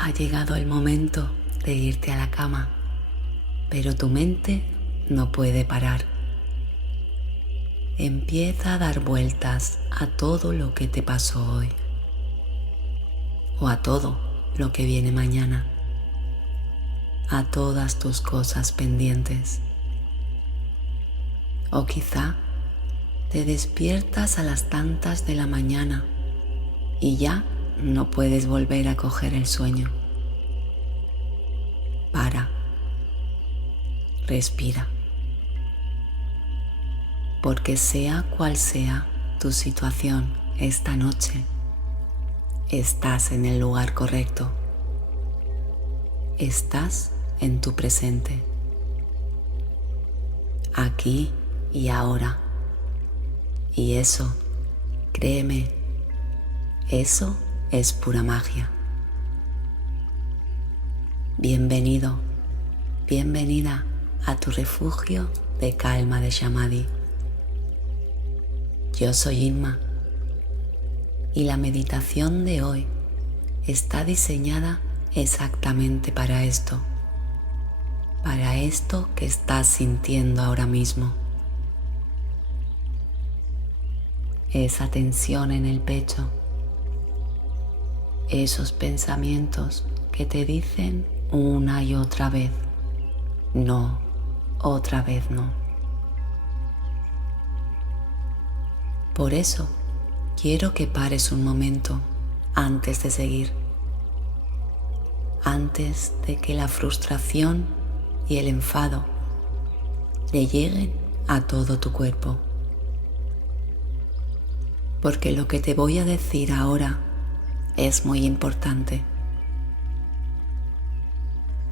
Ha llegado el momento de irte a la cama, pero tu mente no puede parar. Empieza a dar vueltas a todo lo que te pasó hoy, o a todo lo que viene mañana, a todas tus cosas pendientes. O quizá te despiertas a las tantas de la mañana y ya no puedes volver a coger el sueño. Para, respira, porque sea cual sea tu situación esta noche, estás en el lugar correcto, estás en tu presente, aquí y ahora. Y eso, créeme, eso es pura magia. Bienvenido, bienvenida a tu refugio de calma de Samadhi. Yo soy Inma y la meditación de hoy está diseñada exactamente para esto que estás sintiendo ahora mismo. Esa tensión en el pecho, esos pensamientos que te dicen una y otra vez, no, otra vez no. Por eso quiero que pares un momento antes de seguir, antes de que la frustración y el enfado le lleguen a todo tu cuerpo. Porque lo que te voy a decir ahora es muy importante.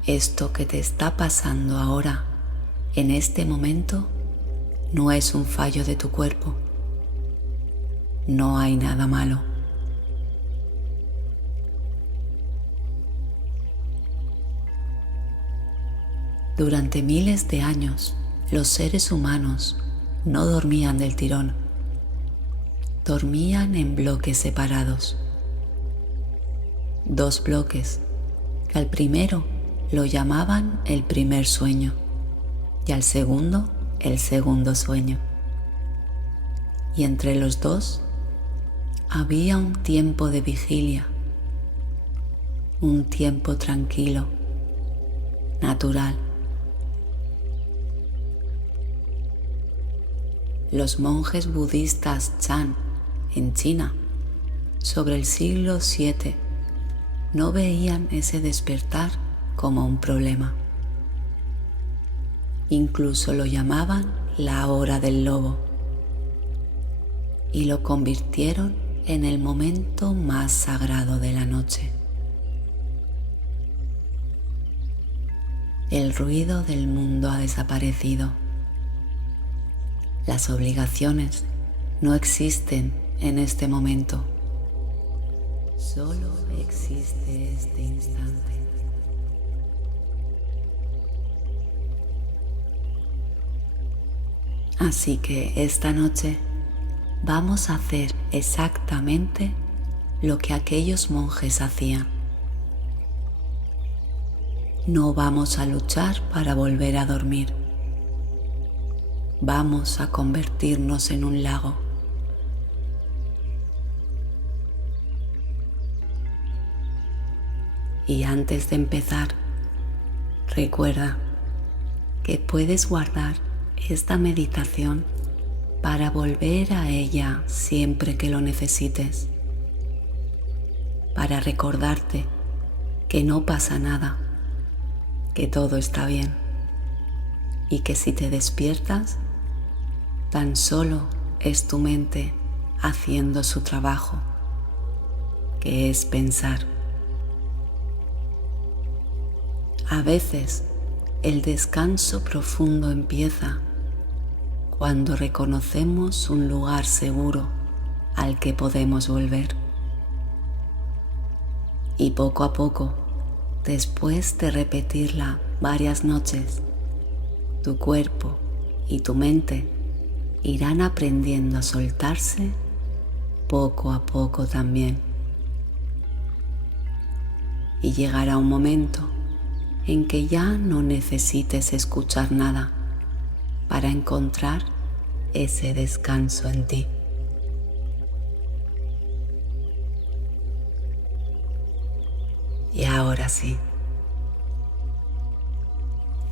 Esto que te está pasando ahora, en este momento, no es un fallo de tu cuerpo. No hay nada malo. Durante miles de años, los seres humanos no dormían del tirón. Dormían en bloques separados. 2 bloques, que al primero lo llamaban el primer sueño y al segundo el segundo sueño. Y entre los dos había un tiempo de vigilia, un tiempo tranquilo, natural. Los monjes budistas Chan en China, sobre el siglo VII, no veían ese despertar como un problema. Incluso lo llamaban la hora del lobo y lo convirtieron en el momento más sagrado de la noche. El ruido del mundo ha desaparecido. Las obligaciones no existen en este momento. Solo existe este instante. Así que esta noche vamos a hacer exactamente lo que aquellos monjes hacían. No vamos a luchar para volver a dormir. Vamos a convertirnos en un lago. Y antes de empezar, recuerda que puedes guardar esta meditación para volver a ella siempre que lo necesites, para recordarte que no pasa nada, que todo está bien y que si te despiertas, tan solo es tu mente haciendo su trabajo, que es pensar. A veces el descanso profundo empieza cuando reconocemos un lugar seguro al que podemos volver. Y poco a poco, después de repetirla varias noches, tu cuerpo y tu mente irán aprendiendo a soltarse poco a poco también. y llegará un momento en que ya no necesites escuchar nada para encontrar ese descanso en ti. Y ahora sí,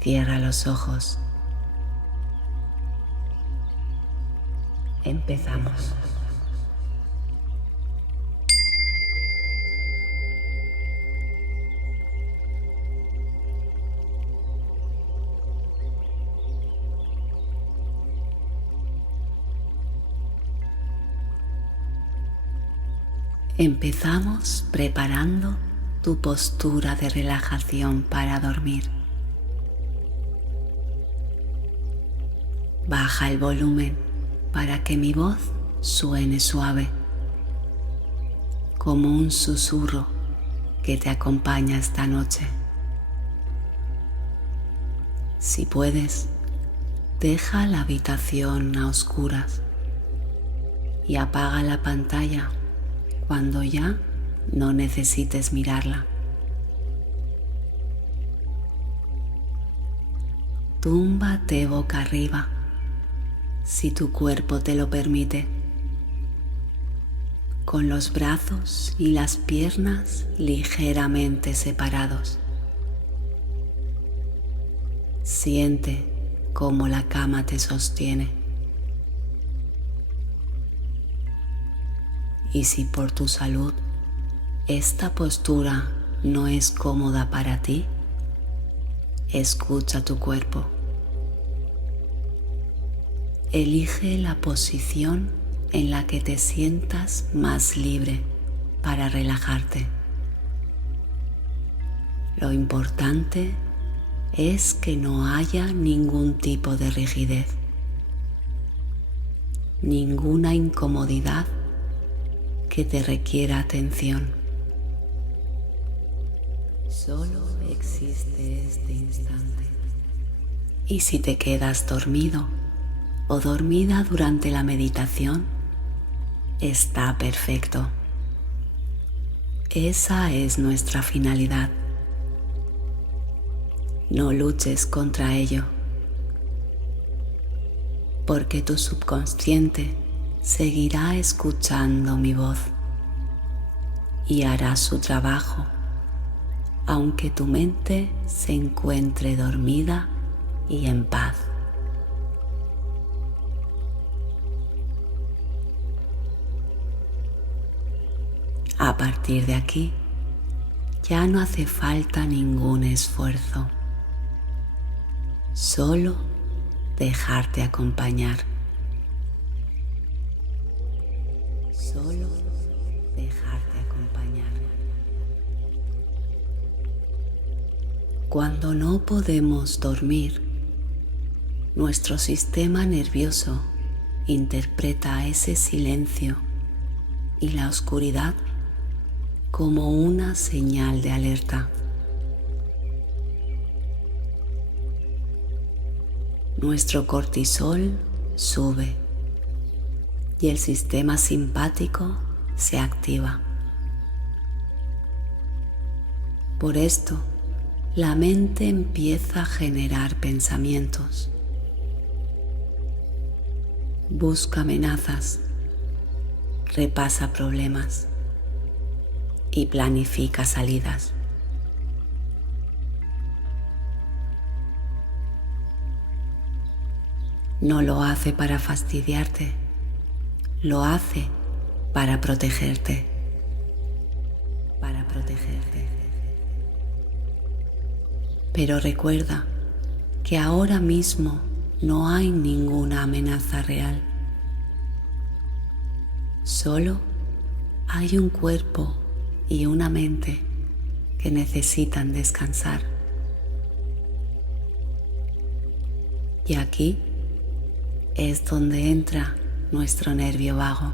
cierra los ojos. Empezamos. Empezamos preparando tu postura de relajación para dormir. Baja el volumen para que mi voz suene suave, como un susurro que te acompaña esta noche. Si puedes, deja la habitación a oscuras y apaga la pantalla cuando ya no necesites mirarla. Túmbate boca arriba, si tu cuerpo te lo permite, con los brazos y las piernas ligeramente separados. Siente cómo la cama te sostiene. Y si por tu salud esta postura no es cómoda para ti, escucha tu cuerpo. Elige la posición en la que te sientas más libre para relajarte. Lo importante es que no haya ningún tipo de rigidez, ninguna incomodidad que te requiera atención. Solo existe este instante. Y si te quedas dormido o dormida durante la meditación, está perfecto. Esa es nuestra finalidad. No luches contra ello, porque tu subconsciente seguirá escuchando mi voz y hará su trabajo, aunque tu mente se encuentre dormida y en paz. A partir de aquí, ya no hace falta ningún esfuerzo, solo dejarte acompañar. Solo dejarte acompañar. Cuando no podemos dormir, nuestro sistema nervioso interpreta ese silencio y la oscuridad como una señal de alerta. Nuestro cortisol sube y el sistema simpático se activa. Por esto, la mente empieza a generar pensamientos. Busca amenazas, repasa problemas y planifica salidas. No lo hace para fastidiarte, lo hace para protegerte. Pero recuerda que ahora mismo no hay ninguna amenaza real. Solo hay un cuerpo y una mente que necesitan descansar. Y aquí es donde entra nuestro nervio vago.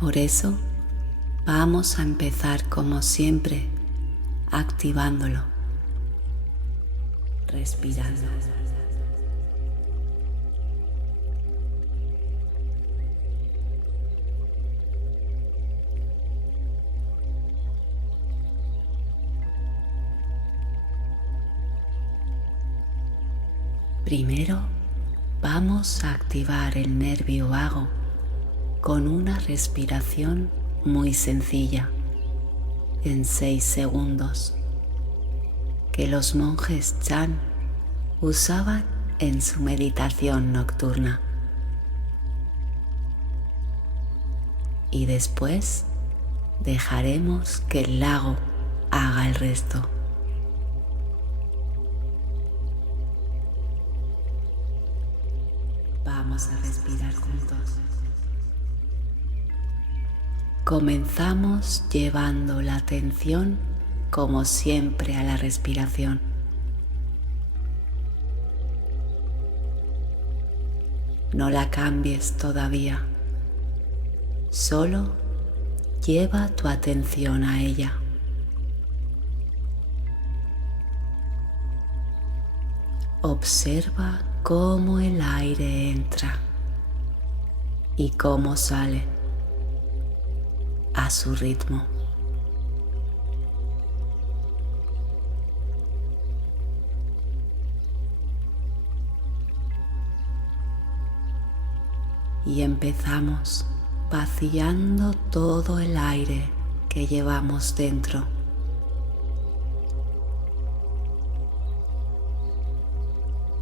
Por eso vamos a empezar como siempre, activándolo, respirando. Primero vamos a activar el nervio vago con una respiración muy sencilla en 6 segundos que los monjes Chan usaban en su meditación nocturna. Y después dejaremos que el lago haga el resto. Vamos a respirar juntos. Comenzamos llevando la atención, como siempre, a la respiración. No la cambies todavía. Solo lleva tu atención a ella. Observa cómo el aire entra y cómo sale a su ritmo. Y empezamos vaciando todo el aire que llevamos dentro.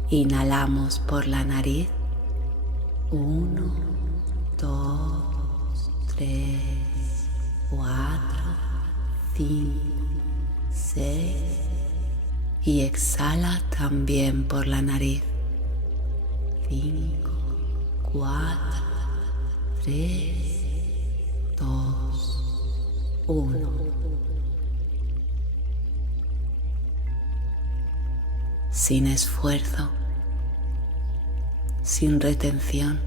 Inhalamos por la nariz. 1, 2, 3, 4, 5, 6. Y exhala también por la nariz. 5, 4, 3, 2, 1. Sin esfuerzo, sin retención,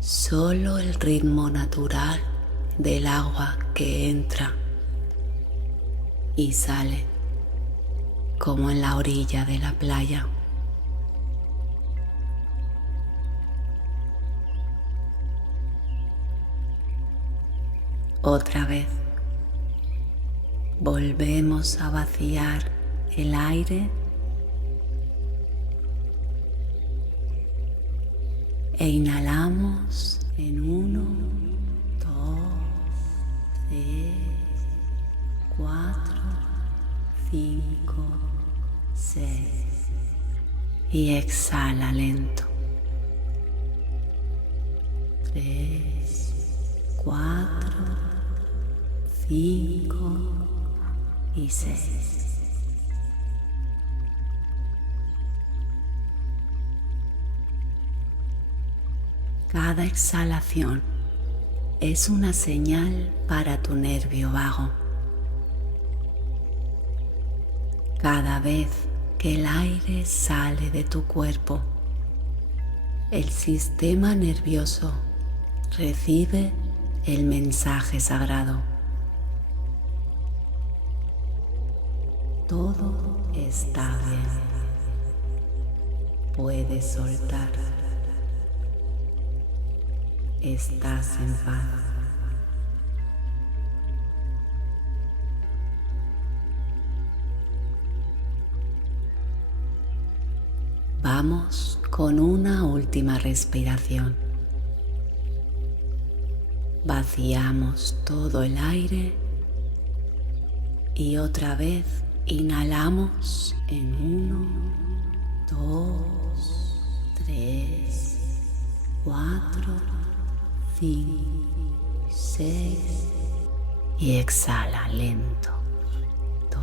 solo el ritmo natural del agua que entra y sale, como en la orilla de la playa. Otra vez, volvemos a vaciar el aire e inhalamos en 1, 2, 3, 4, 5, 6 y exhala lento. 3, 4, 5 y 6. Cada exhalación es una señal para tu nervio vago. Cada vez que el aire sale de tu cuerpo, el sistema nervioso recibe el mensaje sagrado. Todo está bien. Puedes soltar. Estás en paz. Vamos con una última respiración. Vaciamos todo el aire y otra vez inhalamos en 1, 2, 3, 4, 5, 6 y exhala lento. 2,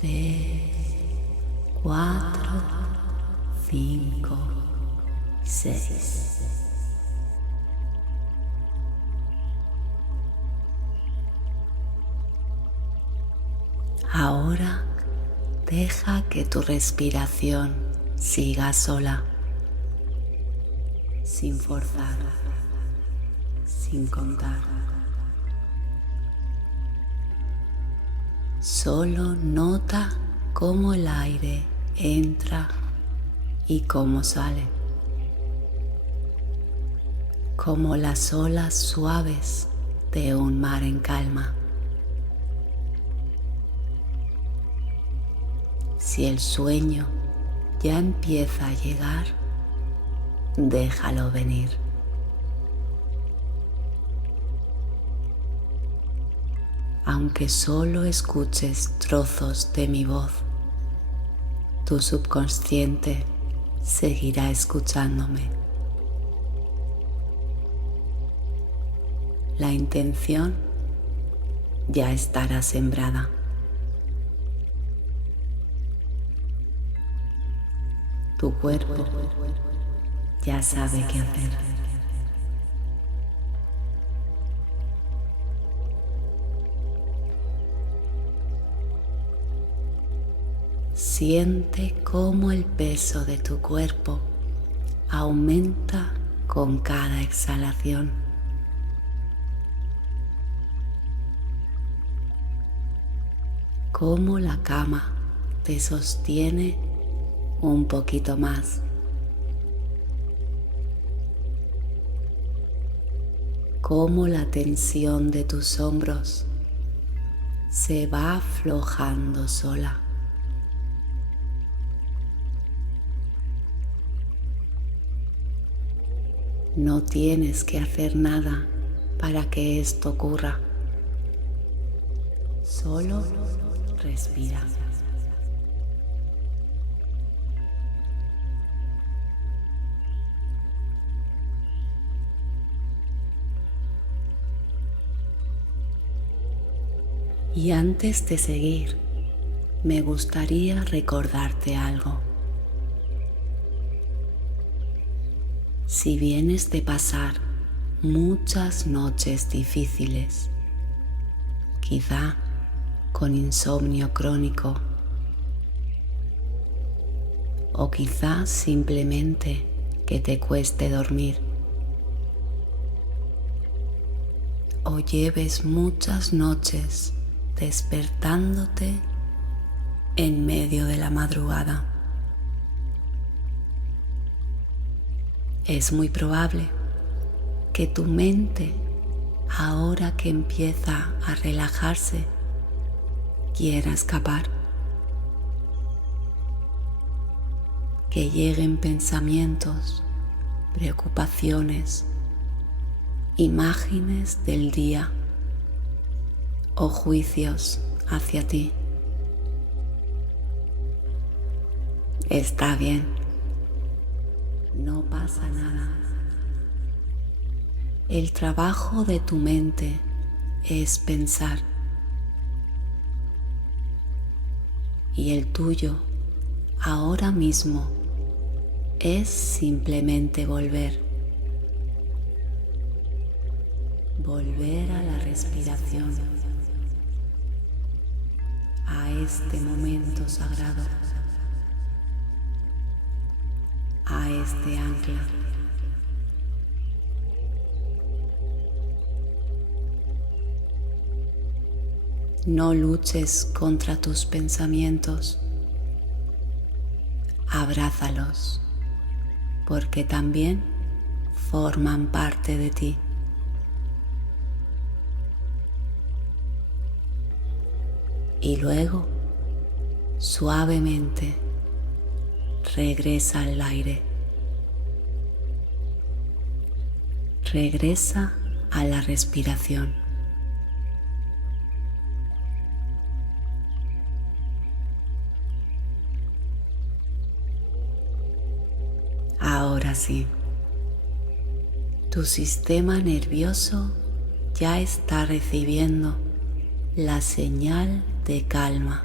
3, 4, 5, 6. Ahora deja que tu respiración siga sola, sin forzar, sin contar. Solo nota cómo el aire entra y cómo sale, como las olas suaves de un mar en calma. Si el sueño ya empieza a llegar, déjalo venir. Aunque solo escuches trozos de mi voz, tu subconsciente seguirá escuchándome. La intención ya estará sembrada. Tu cuerpo ya sabe qué hacer. Siente cómo el peso de tu cuerpo aumenta con cada exhalación. Cómo la cama te sostiene un poquito más. Cómo la tensión de tus hombros se va aflojando sola. No tienes que hacer nada para que esto ocurra. Solo respira. Y antes de seguir, me gustaría recordarte algo. Si vienes de pasar muchas noches difíciles, quizá con insomnio crónico, o quizá simplemente que te cueste dormir, o lleves muchas noches despertándote en medio de la madrugada, es muy probable que tu mente, ahora que empieza a relajarse, quiera escapar. Que lleguen pensamientos, preocupaciones, imágenes del día o juicios hacia ti. Está bien, no pasa nada. El trabajo de tu mente es pensar y el tuyo ahora mismo es simplemente volver a la respiración, a este momento sagrado, a este ancla. No luches contra tus pensamientos, abrázalos, porque también forman parte de ti. Y luego, suavemente, regresa al aire. Regresa a la respiración. Ahora sí, tu sistema nervioso ya está recibiendo la señal de calma.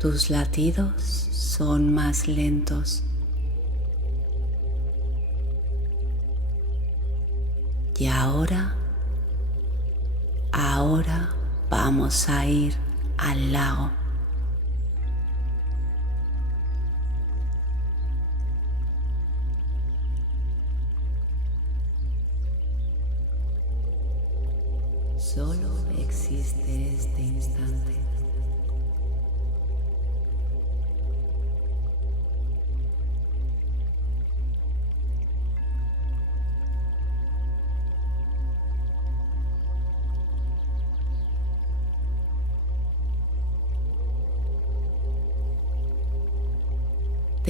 Tus latidos son más lentos. Y ahora vamos a ir al lago. Solo existe este instante.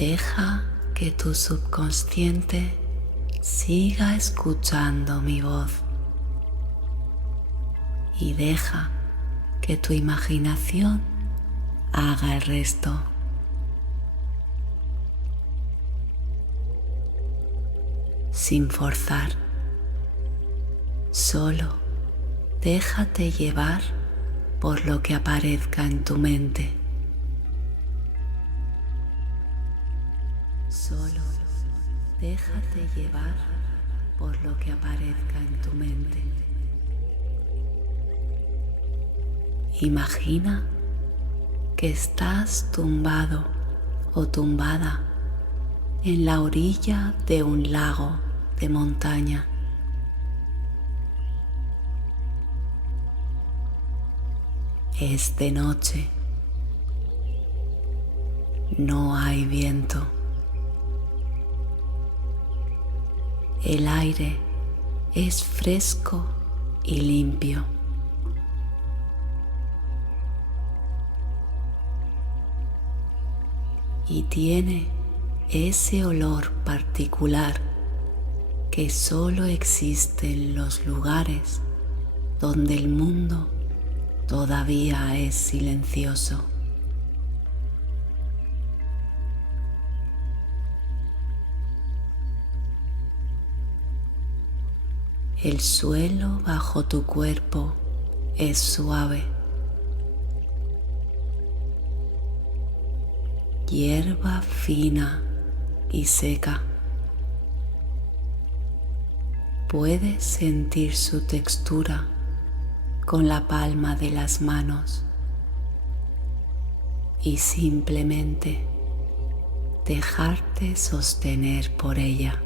Deja que tu subconsciente siga escuchando mi voz y deja que tu imaginación haga el resto. Sin forzar, solo déjate llevar por lo que aparezca en tu mente. Solo déjate llevar por lo que aparezca en tu mente. Imagina que estás tumbado o tumbada en la orilla de un lago de montaña. Es de noche. No hay viento. El aire es fresco y limpio. Y tiene ese olor particular que solo existe en los lugares donde el mundo todavía es silencioso. El suelo bajo tu cuerpo es suave. Hierba fina y seca. Puedes sentir su textura con la palma de las manos y simplemente dejarte sostener por ella.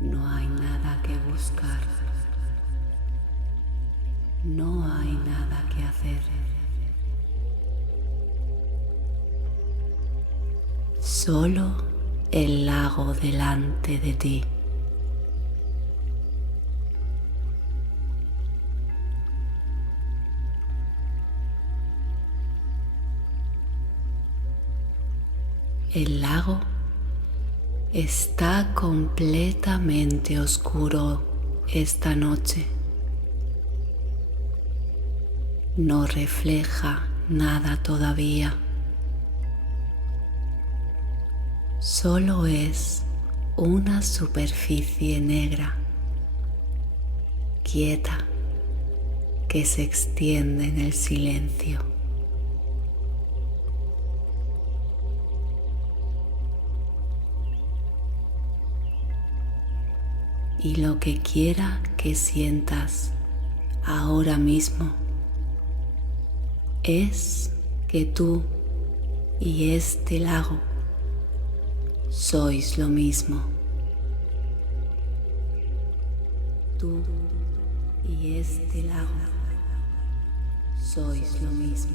No hay nada que buscar. No hay nada que hacer. Solo el lago delante de ti. El lago está completamente oscuro esta noche. No refleja nada todavía. Solo es una superficie negra, quieta, que se extiende en el silencio. Y lo que quiera que sientas ahora mismo es que tú y este lago sois lo mismo. Tú y este lago sois lo mismo.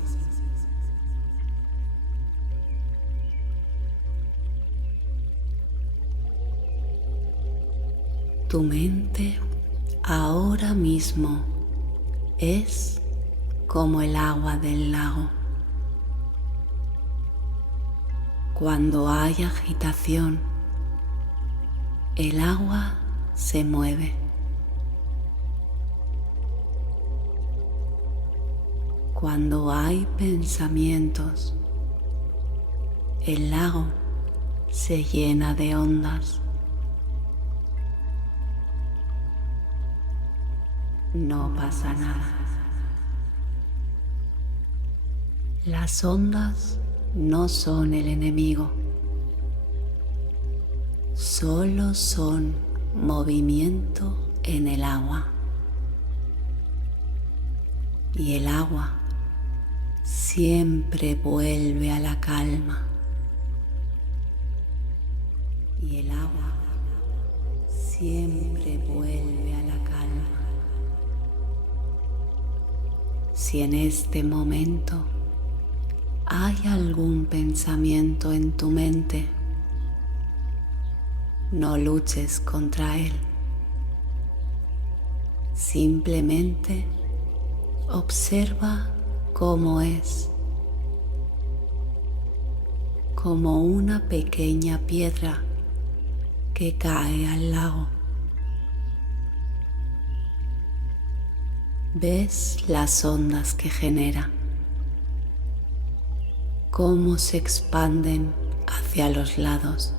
Tu mente ahora mismo es como el agua del lago. Cuando hay agitación, el agua se mueve. Cuando hay pensamientos, el lago se llena de ondas. No pasa nada. Las ondas no son el enemigo, solo son movimiento en el agua. Y el agua siempre vuelve a la calma. Y el agua siempre vuelve a la calma. Si en este momento hay algún pensamiento en tu mente, no luches contra él. Simplemente Observa cómo es, como una pequeña piedra que cae al lago. Ves las ondas que genera, cómo se expanden hacia los lados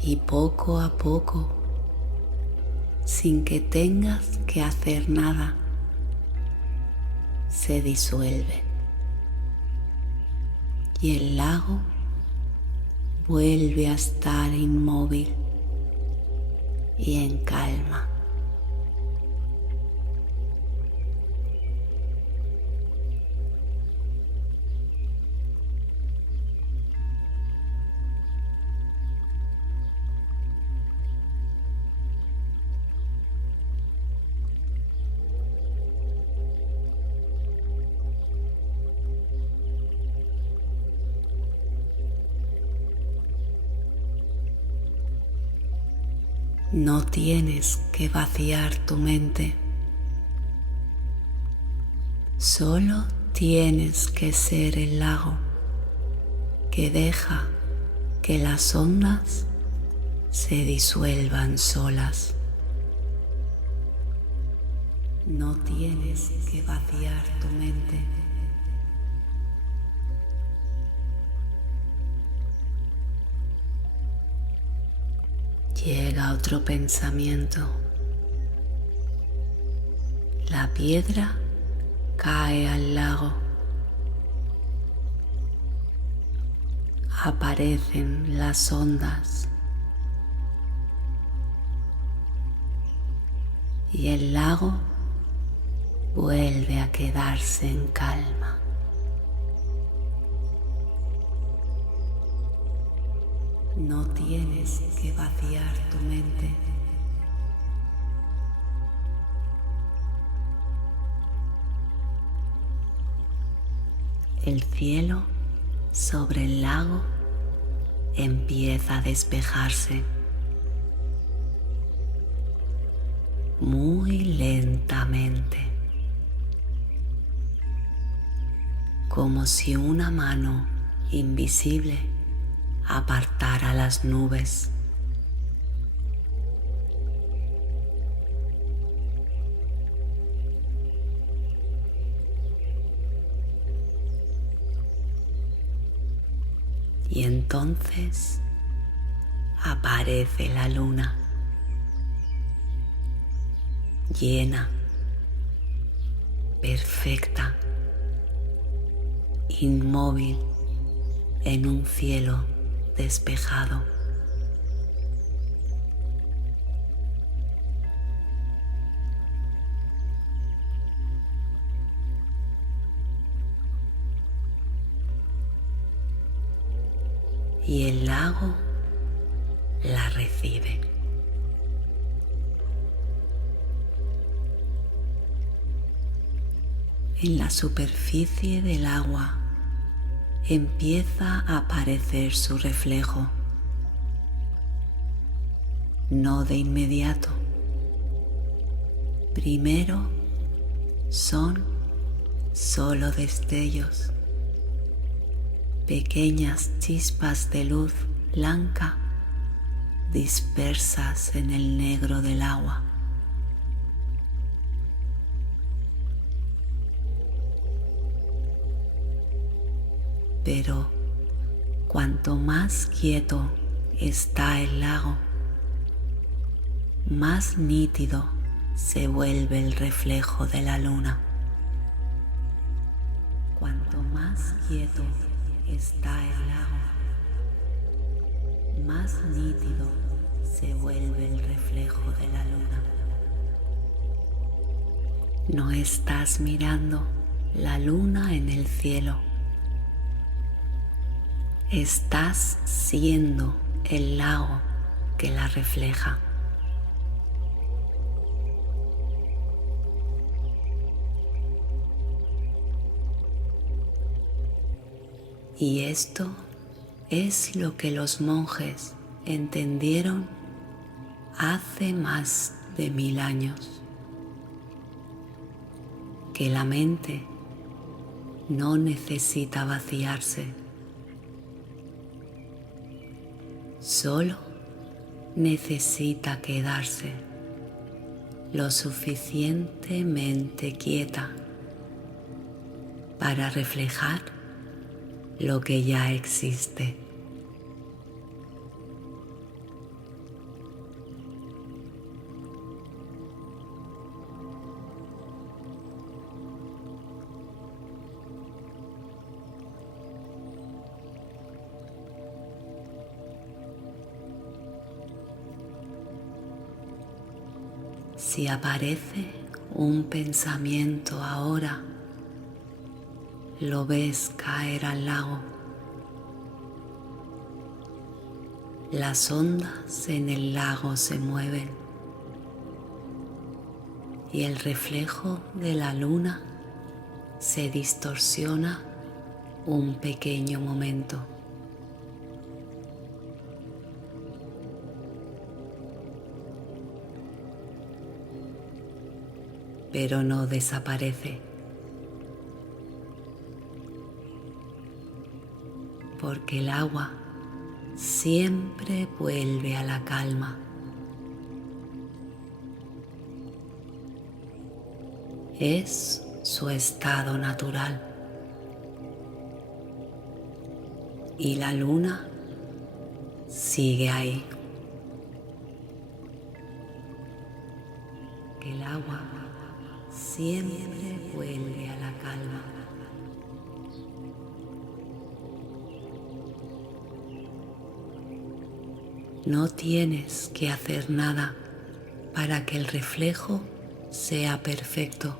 y poco a poco, sin que tengas que hacer nada, se disuelven y el lago vuelve a estar inmóvil y en calma. No tienes que vaciar tu mente, solo tienes que ser el lago que deja que las ondas se disuelvan solas. No tienes que vaciar tu mente. Llega otro pensamiento. La piedra cae al lago. Aparecen las ondas. Y el lago vuelve a quedarse en calma. No tienes que vaciar tu mente. El cielo sobre el lago empieza a despejarse muy lentamente, como si una mano invisible apartara las nubes. Y entonces aparece la luna, llena, perfecta, inmóvil en un cielo despejado. Y el lago la recibe. En la superficie del agua empieza a aparecer su reflejo. No de inmediato. Primero son solo destellos, pequeñas chispas de luz blanca dispersas en el negro del agua. Pero cuanto más quieto está el lago, más nítido se vuelve el reflejo de la luna. Cuanto más quieto está el lago, más nítido se vuelve el reflejo de la luna. No estás mirando la luna en el cielo. Estás siendo el lago que la refleja. Y esto es lo que los monjes entendieron hace más de 1000 años. que la mente no necesita vaciarse, solo necesita quedarse lo suficientemente quieta para reflejar lo que ya existe. Si aparece un pensamiento ahora, lo ves caer al lago. Las ondas en el lago se mueven y el reflejo de la luna se distorsiona un pequeño momento. Pero no desaparece, porque el agua siempre vuelve a la calma. Es su estado natural. Y la luna sigue ahí. El agua siempre vuelve a la calma. No tienes que hacer nada para que el reflejo sea perfecto.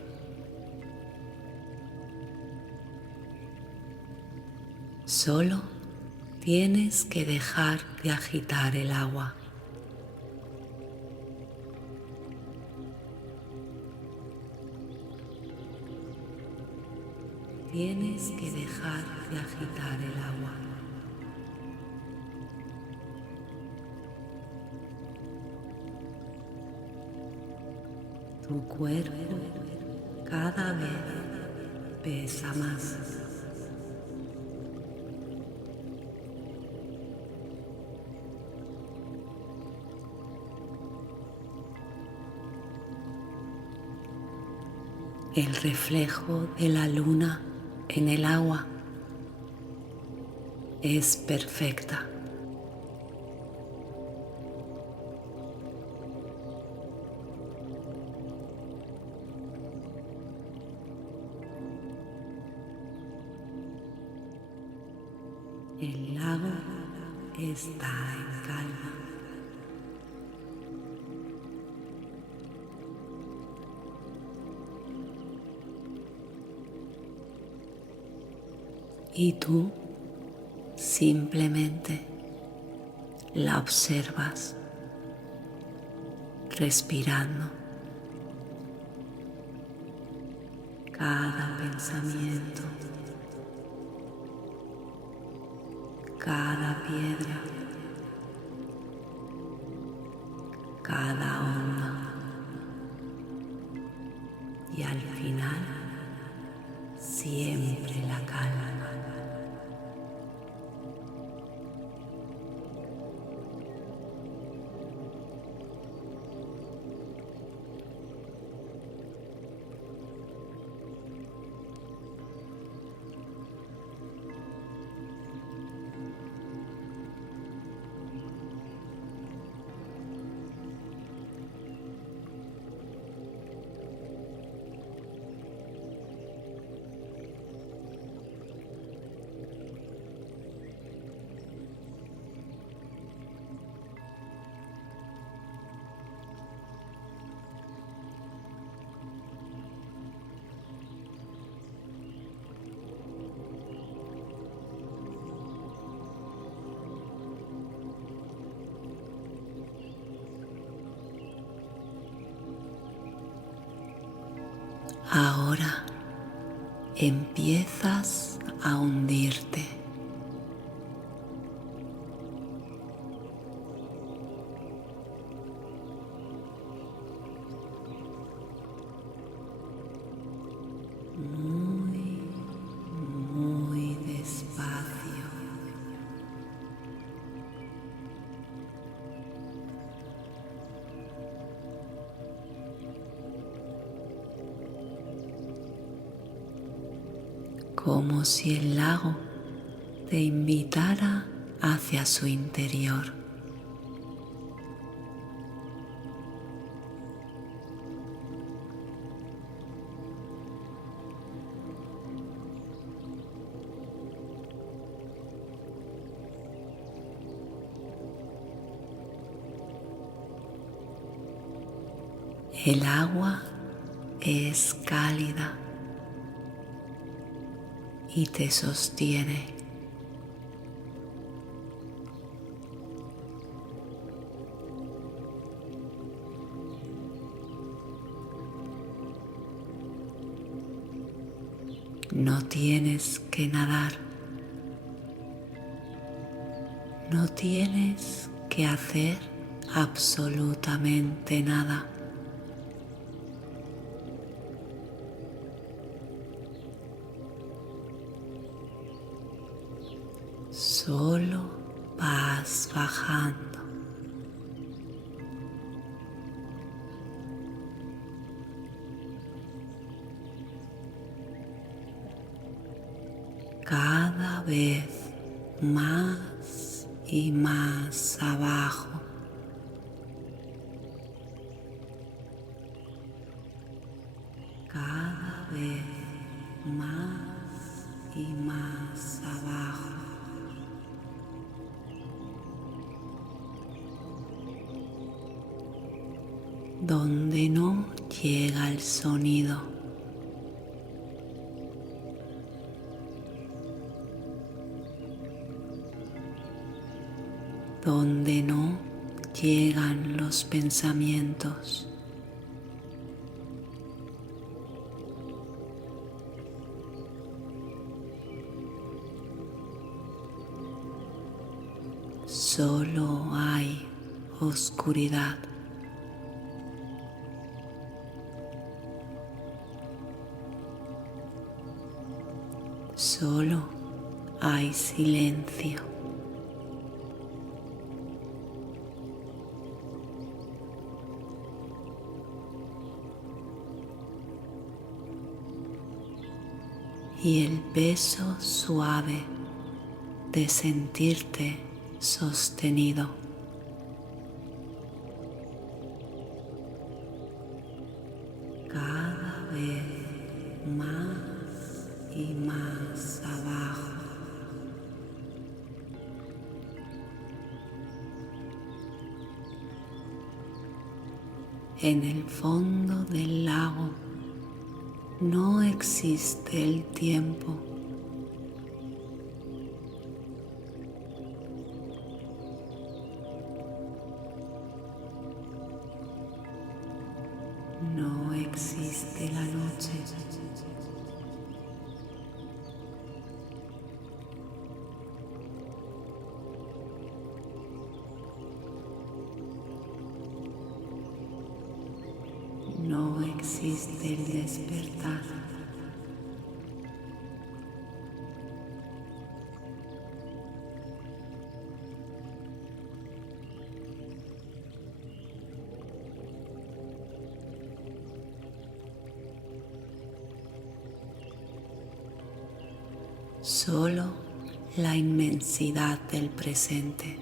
Solo tienes que dejar de agitar el agua. Tienes que dejar de agitar el agua. Tu cuerpo cada vez pesa más. El reflejo de la luna en el agua es perfecta. El lago está en calma. Y tú simplemente la observas, respirando. Cada pensamiento, cada piedra, cada onda. Y al final, siempre la calma. Ahora empiezas a hundirte. como si el lago te invitara hacia su interior. El agua es cálida y te sostiene. No tienes que nadar, no tienes que hacer absolutamente nada. Solo vas bajando. Cada vez más y más abajo. Cada vez más y más abajo. Donde no llega el sonido. Donde no llegan los pensamientos. Solo hay oscuridad. Solo hay silencio. Y el peso suave de sentirte sostenido. Cada vez más y más abajo. En el fondo del lago no existe el tiempo. No existe la noche. No existe el despertar. Solo la inmensidad del presente.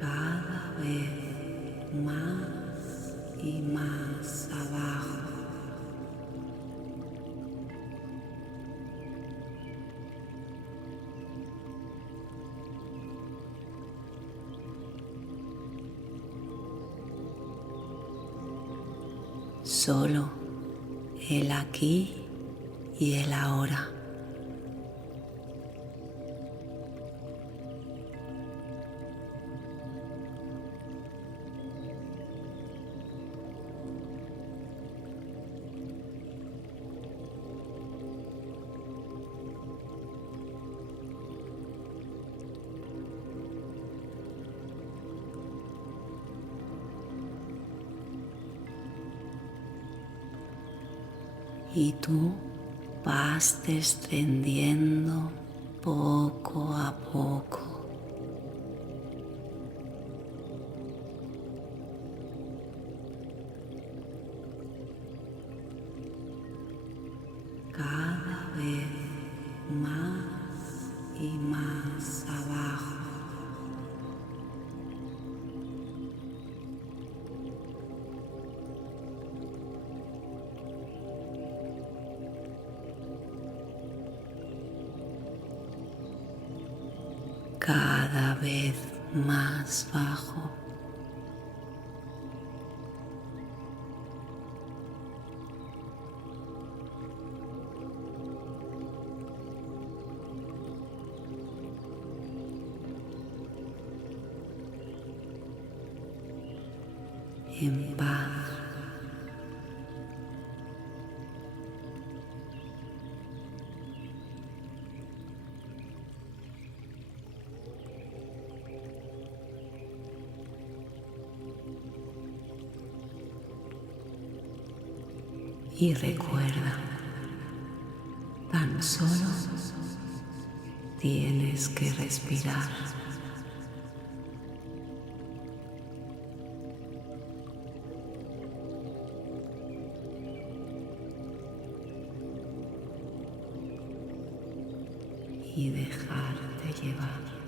Cada vez más y más abajo. Solo el aquí y el ahora. Y tú vas descendiendo poco a poco. cada vez más bajo. En paz. Y recuerda, tan solo tienes que respirar. Y dejarte llevar.